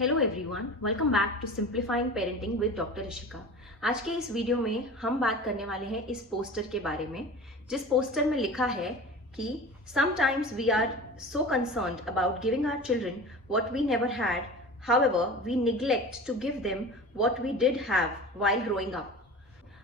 Hello everyone, welcome back to simplifying parenting with doctor Rishika. आज के इस वीडियो में हम बात करने वाले हैं इस पोस्टर के बारे में, जिस पोस्टर में लिखा है कि sometimes we are so concerned about giving our children what we never had, however we neglect to give them what we did have while growing up.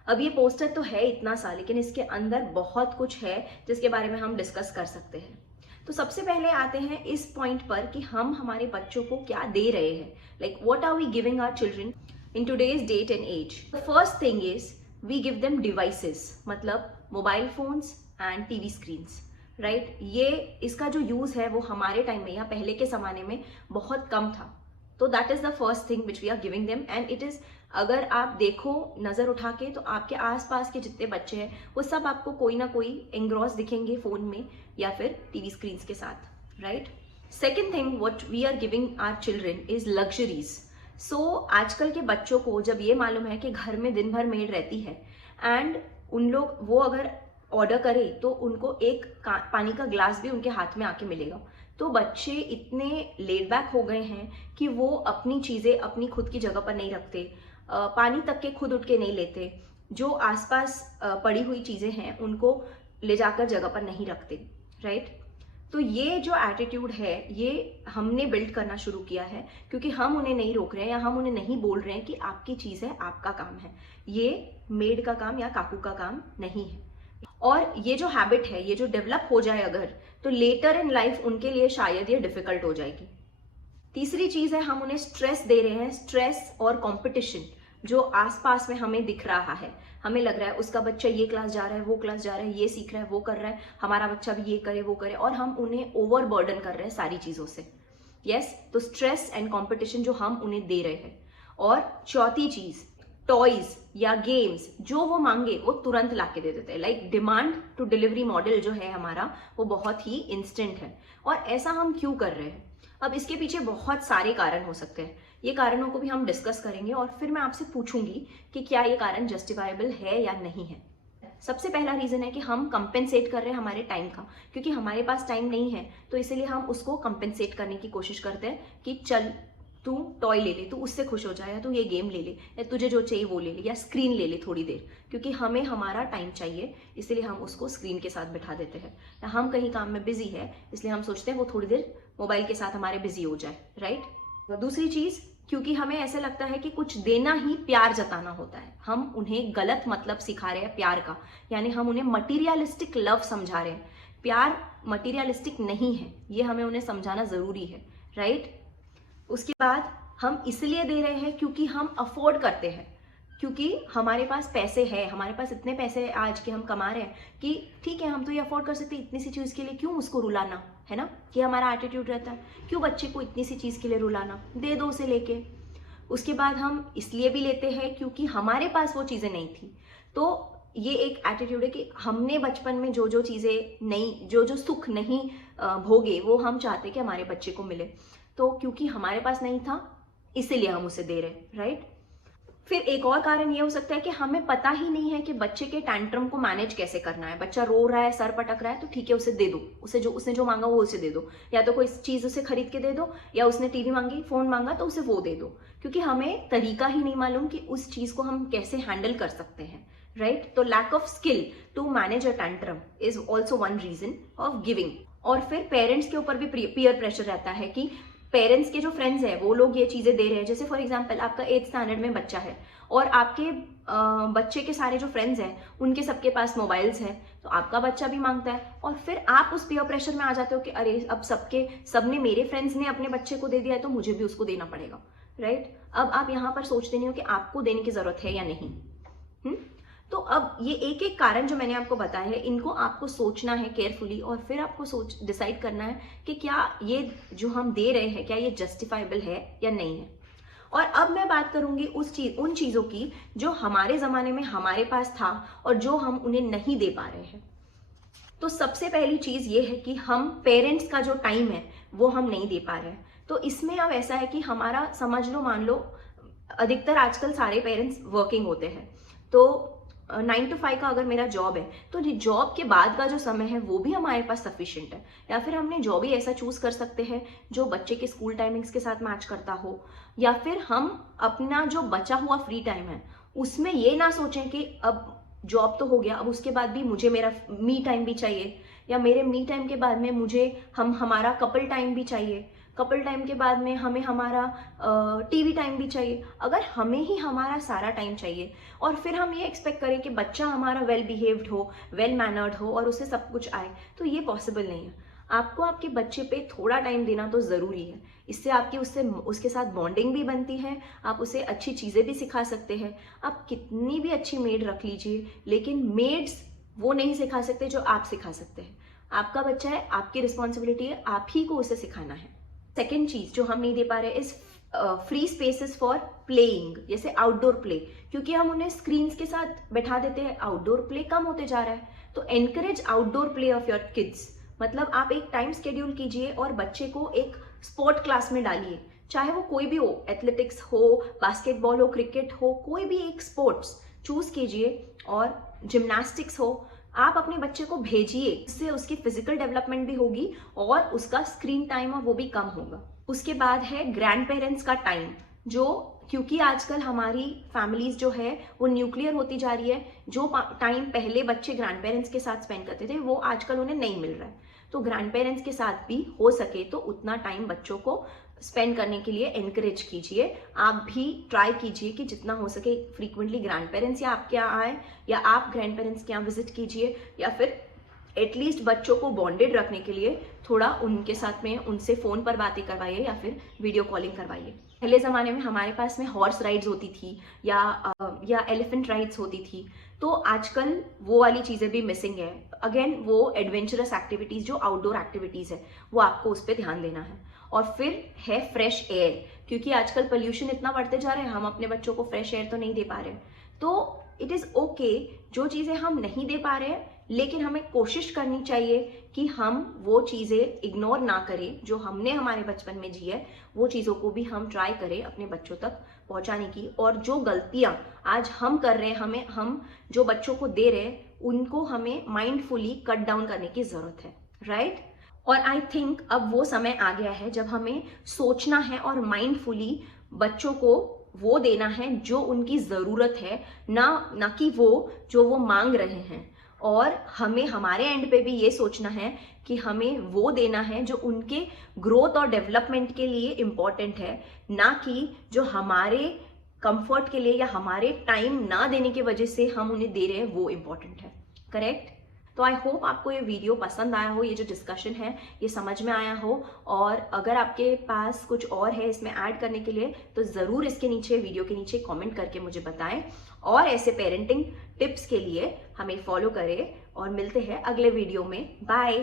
अब ये पोस्टर तो है इतना सा, लेकिन इसके अंदर बहुत कुछ है जिसके बारे में हम डिस्कस कर सकते हैं। तो सबसे पहले आते हैं इस पॉइंट पर कि हम हमारे बच्चों को क्या दे रहे हैं, like what are we giving our children in today's date and age. The first thing is we give them devices, मतलब mobile phones and TV screens, right. ये इसका जो यूज है वो हमारे टाइम में या पहले के जमाने में बहुत कम था। तो that is the first thing which we are giving them and it is, अगर आप देखो नजर उठा के तो आपके आसपास के जितने बच्चे हैं वो सब आपको कोई ना कोई एंग्रॉस दिखेंगे फोन में या फिर टीवी स्क्रीन्स के साथ, right. Second thing what we are giving our children is luxuries. So आजकल के बच्चों को जब ये मालूम है कि घर में दिन भर मेड रहती है एंड उन लोग वो अगर ऑर्डर करे तो उनको एक पानी का ग्लास भी उनके हाथ में आके मिलेगा, तो बच्चे इतने लेड बैक हो गए हैं कि वो अपनी चीजें अपनी खुद की जगह पर नहीं रखते, पानी तक के खुद उठ के नहीं लेते, जो आसपास पड़ी हुई चीजें हैं उनको ले जाकर जगह पर नहीं रखते, राइट। तो ये जो एटीट्यूड है ये हमने बिल्ड करना शुरू किया है, क्योंकि हम उन्हें नहीं रोक रहे हैं या हम उन्हें नहीं बोल रहे हैं कि आपकी चीज है, आपका काम है, ये मेड का काम या काकू का काम नहीं है। और ये जो हैबिट है, ये जो डेवलप हो जाए अगर, तो लेटर इन लाइफ उनके लिए शायद ये डिफिकल्ट हो जाएगी। तीसरी चीज है, हम उन्हें स्ट्रेस दे रहे हैं, स्ट्रेस और कंपटीशन जो आसपास में हमें दिख रहा है। हमें लग रहा है उसका बच्चा ये क्लास जा रहा है, वो क्लास जा रहा है, ये सीख रहा है, वो कर रहा है, हमारा बच्चा भी ये करे वो करे, और हम उन्हें ओवर बर्डन कर रहे हैं सारी चीजों से। यस, तो स्ट्रेस एंड कंपटीशन जो हम उन्हें दे रहे हैं। और चौथी चीज, टॉयज या गेम्स जो वो मांगे वो तुरंत लाके दे देते हैं। Like demand to delivery model जो है हमारा वो बहुत ही इंस्टेंट है। और ऐसा हम क्यों कर रहे हैं? अब इसके पीछे बहुत सारे कारण हो सकते हैं, ये कारणों को भी हम डिस्कस करेंगे और फिर मैं आपसे पूछूंगी कि क्या ये कारण जस्टिफाइबल है या नहीं है। सबसे पहला रीजन है कि हम कंपेंसेट कर रहे हैं हमारे टाइम का, क्योंकि हमारे पास टाइम नहीं है तो इसलिए हम उसको कंपेंसेट करने की कोशिश करते हैं कि चल तू टॉय ले ले, तू उससे खुश हो जाए, या तू ये गेम ले ले, या तुझे जो चाहिए वो ले ले, या स्क्रीन ले ले थोड़ी देर, क्योंकि हमें हमारा टाइम चाहिए इसलिए हम उसको स्क्रीन के साथ बिठा देते हैं। या हम कहीं काम में बिजी है इसलिए हम सोचते हैं वो थोड़ी देर मोबाइल के साथ हमारे बिजी हो जाए, राइट। दूसरी चीज, क्योंकि हमें ऐसे लगता है कि कुछ देना ही प्यार जताना होता है, हम उन्हें गलत मतलब सिखा रहे हैं प्यार का, यानी हम उन्हें मटीरियलिस्टिक लव समझा रहे हैं। प्यार मटीरियलिस्टिक नहीं है, ये हमें उन्हें समझाना जरूरी है, राइट। उसके बाद हम इसलिए दे रहे हैं क्योंकि हम अफोर्ड करते हैं, क्योंकि हमारे पास पैसे है, हमारे पास इतने पैसे आज के हम कमा रहे हैं कि ठीक है हम तो ये अफोर्ड कर सकते हैं, इतनी सी चीज के लिए क्यों उसको रुलाना, है ना। कि हमारा एटीट्यूड रहता है, क्यों बच्चे को इतनी सी चीज के लिए रुलाना, दे दो उसे लेके। उसके बाद हम इसलिए भी लेते हैं क्योंकि हमारे पास वो चीजें नहीं थी। तो ये एक एटीट्यूड है कि हमने बचपन में जो जो चीजें नहीं, जो जो सुख नहीं भोगे वो हम चाहते कि हमारे बच्चे को मिले। तो क्योंकि हमारे पास नहीं था इसीलिए हम उसे दे रहे, राइट। फिर एक और कारण ये हो सकता है कि हमें पता ही नहीं है कि बच्चे के टैंट्रम को मैनेज कैसे करना है। बच्चा रो रहा है, सर पटक रहा है, तो ठीक है उसे दे दो, उसने जो मांगा वो उसे दे दो, या तो कोई चीज उसे खरीद के दे दो, या उसने टीवी मांगी, फोन मांगा तो उसे वो दे दो, क्योंकि हमें तरीका ही नहीं मालूम कि उस चीज को हम कैसे हैंडल कर सकते हैं, राइट। तो lack of skill to manage a tantrum is also one reason of giving. और फिर पेरेंट्स के ऊपर भी पीयर प्रेशर रहता है कि पेरेंट्स के जो फ्रेंड्स हैं वो लोग ये चीजें दे रहे हैं। जैसे फॉर एग्जांपल आपका 8th स्टैंडर्ड में बच्चा है और आपके बच्चे के सारे जो फ्रेंड्स हैं उनके सबके पास मोबाइल्स हैं, तो आपका बच्चा भी मांगता है, और फिर आप उस पीयर प्रेशर में आ जाते हो कि अरे अब सबने मेरे फ्रेंड्स ने अपने बच्चे को दे दिया है तो मुझे भी उसको देना पड़ेगा, राइट। अब आप यहाँ पर सोचते नहीं हो कि आपको देने की जरूरत है या नहीं। तो अब ये एक एक कारण जो मैंने आपको बताया है, इनको आपको सोचना है केयरफुली, और फिर आपको डिसाइड करना है कि क्या ये जो हम दे रहे हैं क्या ये जस्टिफाइबल है या नहीं है। और अब मैं बात करूंगी उन चीजों की जो हमारे जमाने में हमारे पास था और जो हम उन्हें नहीं दे पा रहे हैं। तो सबसे पहली चीज ये है कि हम पेरेंट्स का जो टाइम है वो हम नहीं दे पा रहे हैं। तो इसमें अब ऐसा है कि हमारा समझ लो, मान लो अधिकतर आजकल सारे पेरेंट्स वर्किंग होते हैं, तो 9 to 5 का अगर मेरा जॉब है तो जॉब के बाद का जो समय है वो भी हमारे पास सफिशिएंट है, या फिर हमने जॉब ही ऐसा चूज कर सकते हैं जो बच्चे के स्कूल टाइमिंग्स के साथ मैच करता हो, या फिर हम अपना जो बचा हुआ फ्री टाइम है उसमें ये ना सोचें कि अब जॉब तो हो गया, अब उसके बाद भी मुझे मेरा मी टाइम भी चाहिए, या मेरे मी टाइम के बाद में मुझे हमारा कपल टाइम भी चाहिए, कपल टाइम के बाद में हमें हमारा टीवी टाइम भी चाहिए। अगर हमें ही हमारा सारा टाइम चाहिए और फिर हम ये एक्सपेक्ट करें कि बच्चा हमारा वेल बिहेव्ड हो, वेल मैनर्ड हो और उसे सब कुछ आए, तो ये पॉसिबल नहीं है। आपको आपके बच्चे पे थोड़ा टाइम देना तो ज़रूरी है, इससे आपकी उसके साथ बॉन्डिंग भी बनती है, आप उसे अच्छी चीज़ें भी सिखा सकते हैं। आप कितनी भी अच्छी मेड रख लीजिए, लेकिन मेड्स वो नहीं सिखा सकते जो आप सिखा सकते हैं। आपका बच्चा है, आपकी रिस्पॉन्सिबिलिटी है, आप ही को उसे सिखाना है। सेकेंड चीज जो हम नहीं दे पा रहे is free spaces for playing, जैसे आउटडोर प्ले, क्योंकि हम उन्हें स्क्रीन्स के साथ बैठा देते हैं, आउटडोर प्ले कम होते जा रहा है। तो encourage outdoor play of your kids, मतलब आप एक टाइम स्केड्यूल कीजिए और बच्चे को एक स्पोर्ट क्लास में डालिए, चाहे वो कोई भी हो, एथलेटिक्स हो, बास्केटबॉल हो, क्रिकेट हो, कोई भी एक स्पोर्ट्स चूज कीजिए, और जिम्नास्टिक्स हो, आप अपने बच्चे को भेजिए, इससे उसकी फिजिकल डेवलपमेंट भी होगी और उसका स्क्रीन टाइम और वो भी कम होगा। उसके बाद है ग्रैंड पेरेंट्स का टाइम, जो क्योंकि आजकल हमारी फैमिलीज जो है वो न्यूक्लियर होती जा रही है, जो टाइम पहले बच्चे ग्रैंड पेरेंट्स के साथ स्पेंड करते थे वो आजकल उन्हें नहीं मिल रहा है। तो ग्रैंड पेरेंट्स के साथ भी हो सके तो उतना टाइम बच्चों को स्पेंड करने के लिए एनकरेज कीजिए। आप भी ट्राई कीजिए कि जितना हो सके फ्रीक्वेंटली ग्रैंड पेरेंट्स या आपके यहाँ आए, या आप ग्रैंड पेरेंट्स के यहाँ विजिट कीजिए, या फिर एटलीस्ट बच्चों को बॉन्डेड रखने के लिए थोड़ा उनके साथ में उनसे फोन पर बातें करवाइए या फिर वीडियो कॉलिंग करवाइए। पहले ज़माने में हमारे पास में हॉर्स राइड्स होती थी या एलिफेंट राइड्स होती थी, तो आजकल वो वाली चीज़ें भी मिसिंग है। अगेन वो एडवेंचरस एक्टिविटीज़ जो आउटडोर एक्टिविटीज़ है वो आपको उस पर ध्यान देना है। और फिर है फ्रेश एयर, क्योंकि आजकल पोल्यूशन इतना बढ़ते जा रहा है, हम अपने बच्चों को फ्रेश एयर तो नहीं दे पा रहे। तो इट इज़ ओके जो चीज़ें हम नहीं दे पा रहे हैं, लेकिन हमें कोशिश करनी चाहिए कि हम वो चीज़ें इग्नोर ना करें जो हमने हमारे बचपन में जी है, वो चीज़ों को भी हम ट्राई करें अपने बच्चों तक पहुंचाने की। और जो गलतियां आज हम कर रहे हैं, हम जो बच्चों को दे रहे हैं, उनको हमें माइंडफुली कट डाउन करने की ज़रूरत है, राइट? और आई थिंक अब वो समय आ गया है जब हमें सोचना है और माइंडफुली बच्चों को वो देना है जो उनकी ज़रूरत है, ना कि वो जो वो मांग रहे हैं। और हमें हमारे एंड पे भी ये सोचना है कि हमें वो देना है जो उनके ग्रोथ और डेवलपमेंट के लिए इम्पॉर्टेंट है, ना कि जो हमारे कंफर्ट के लिए या हमारे टाइम ना देने की वजह से हम उन्हें दे रहे हैं वो इम्पॉर्टेंट है। करेक्ट? तो आई होप आपको ये वीडियो पसंद आया हो, ये जो डिस्कशन है ये समझ में आया हो, और अगर आपके पास कुछ और है इसमें ऐड करने के लिए तो ज़रूर इसके नीचे, वीडियो के नीचे कमेंट करके मुझे बताएं। और ऐसे पेरेंटिंग टिप्स के लिए हमें फॉलो करें और मिलते हैं अगले वीडियो में। बाय।